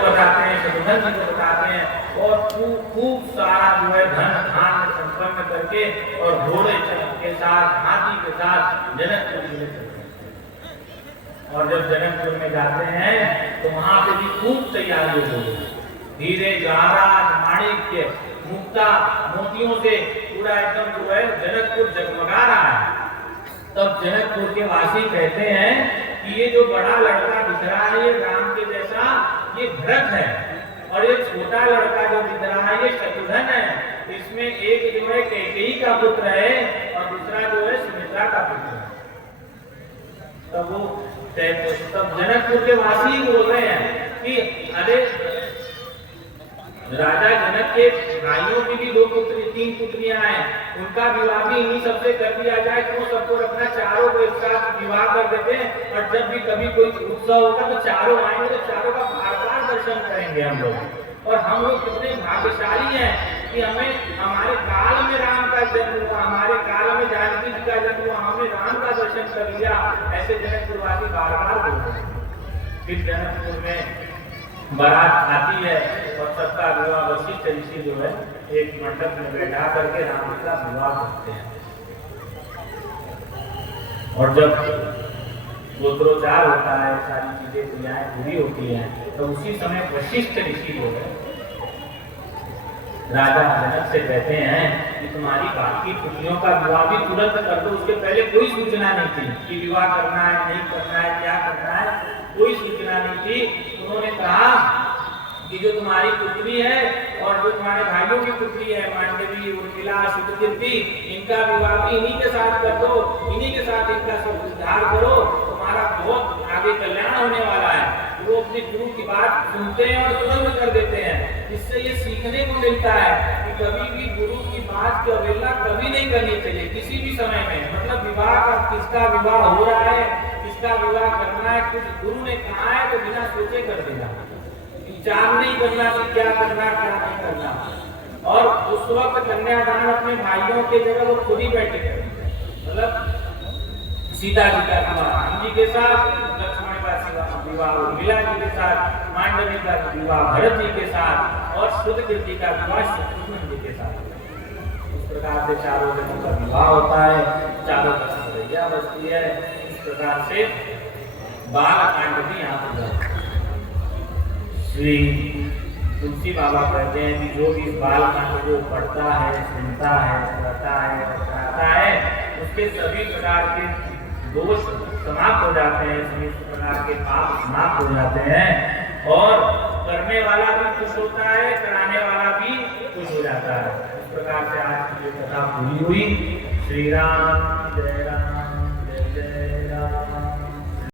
बताते हैं, शत्रुघ्न जी को बताते हैं और खूब सारा जो है धन धान्य संपन्न करके और घोड़े के साथ हाथी के साथ जनकपुर में चलते हैं। और जब जनकपुर में जाते हैं तो वहां पे भी खूब तैयारी हो गई। हीरे जवाहरात माणिक्य मुक्ता मोतियों से पूरा एकदम जो है जनकपुर जगमगा रहा है। तब जनकपुर के वासी कहते हैं कि ये जो बड़ा लड़का दिख रहा है ये राम के जैसा ये भरत है, और ये छोटा लड़का जो दिख रहा है ये शत्रुघ्न है। इसमें एक जो है कैकेयी का पुत्र है और दूसरा जो है सुमित्रा का पुत्र है। तब जनकपुर के वासी बोल रहे हैं कि अरे राजा जनक के भाइयों की भी 2 पुत्री 3 पुत्रियां हैं, उनका विवाह भी इन्हीं सबसे कर दिया जाए, क्यों सबको रखना, चारों को एक साथ विवाह कर देते हैं। और जब भी कभी कोई उत्सव होगा तो चारों आएंगे तो चारों का बार-बार दर्शन करेंगे हम लोग। और हम लोग कितने भाग्यशाली हैं कि हमें हमारे काल में राम का जन्म हुआ, हमारे काल में जानकी जी का जन्म हुआ, हमने राम का दर्शन कर लिया। ऐसे जनकपुरवासी बार-बार बोलते हैं। फिर जनकपुर में बारात आती है और सबका विवाह वशिष्ठ ऋषि जो है एक मंडप में बैठा करके राम का विवाह करते हैं। और जब गोत्रोचार होता है, सारी चीजें क्रियाएं पूरी होती हैं, तो उसी समय वशिष्ठ ऋषि जो है राजा जनक से कहते हैं कि तुम्हारी बाकी पुत्रियों का विवाह भी तुरंत कर दो। उसके पहले कोई सूचना नहीं थी कि विवाह करना है नहीं करना है क्या करना है, कोई सूचना नहीं थी। उन्होंने कहा कि जो तुम्हारी पुत्री है और जो तुम्हारे भाइयों की पुत्री है मांडवी उर्मिला शुद्धकीर्ति, इनका विवाह भी इन्हीं के साथ कर दो, इन्हीं के साथ इनका सब उद्धार करो, तुम्हारा बहुत आगे कल्याण होने वाला है। वो अपने गुरु की बात सुनते हैं और तुरंत कर देते हैं। इससे ये सीखने को मिलता है कि कभी भी गुरु की बात की अवहेलना कभी नहीं करनी चाहिए किसी भी समय में। मतलब विवाह का किसका विवाह हो रहा है, किसका विवाह करना है, कुछ गुरु ने कहा है तो बिना सोचे कर देना, विचार नहीं करना कि क्या करना क्या नहीं करना। और उस वक्त कन्यादान अपने भाइयों के जगह वो खुद ही बैठे करें। मतलब सीता जी का विवाह राम जी के साथ, लक्ष्मण का विवाह उर्मिला जी के साथ, मांडवी का विवाह भरत जी के साथ और शुद्धकीर्ति का विवाह शत्रुघ्न जी के साथ। इस प्रकार से चारों जनों का विवाह होता है, चारों का सरैया बसती है। इस प्रकार से बालकांड भी यहाँ पर श्री तुलसी बाबा कहते हैं कि जो भी बालकांड को पढ़ता है, सुनता है, पढ़ता है, बताता है, उसके सभी प्रकार के दोष समाप्त हो जाते हैं, सभी प्रकार के पाप समाप्त हो जाते हैं और करने वाला भी खुश होता है, कराने वाला भी खुश हो जाता है। इस प्रकार से आज की जो कथा पूरी हुई। श्री राम जय।